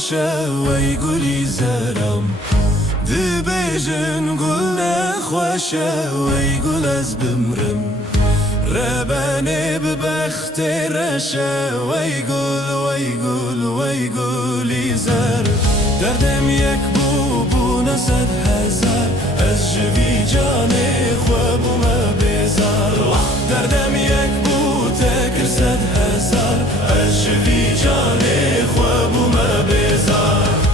خوشه وی گلی زرم دی بیجن گل نخوشه وی گل از بمرم رباني ببخت رشه وی گل وی گلی زر دردم یک بو نصد هزار از جوی جانه خواب ما بیزار دردم یک بو تکر صد هزار از جوی جانه خواب ما بیزار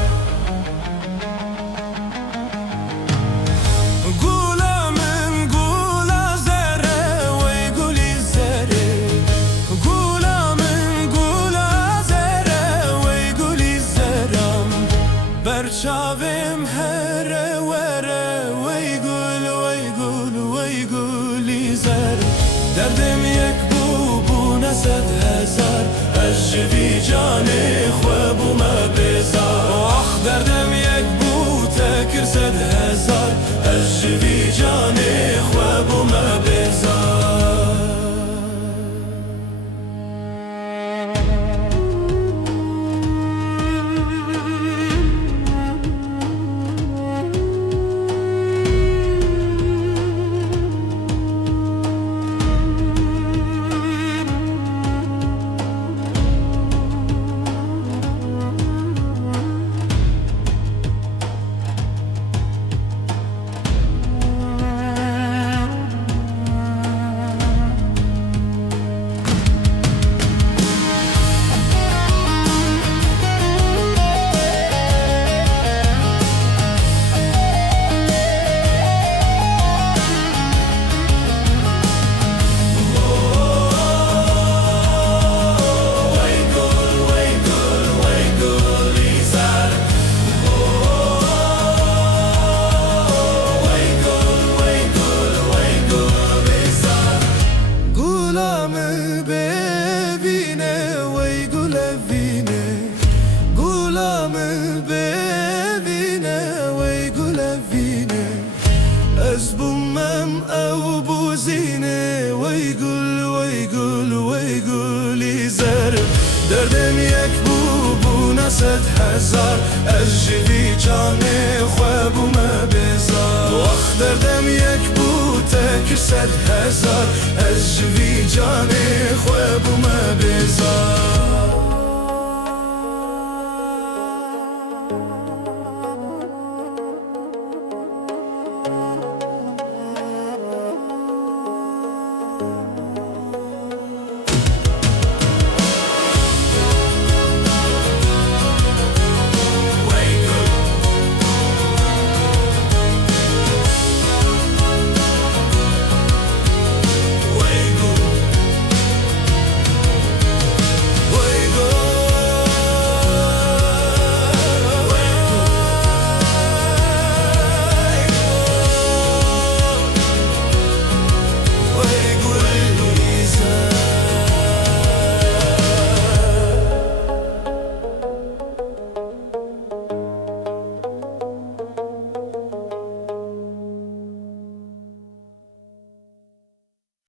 برچاوم هره وره وی گلی زر دردم یک بو نصد هزار از جوی جانه خواب ما بیزار دردم یک بو تکر صد هزار از جوی جانه خواب ما بیزار از بومم او بوزینه وی گلی زر دردم یک بو نصد هزار از جوی جانه خواب ما بیزار دردم یک بو تکر صد هزار از جوی جانه خواب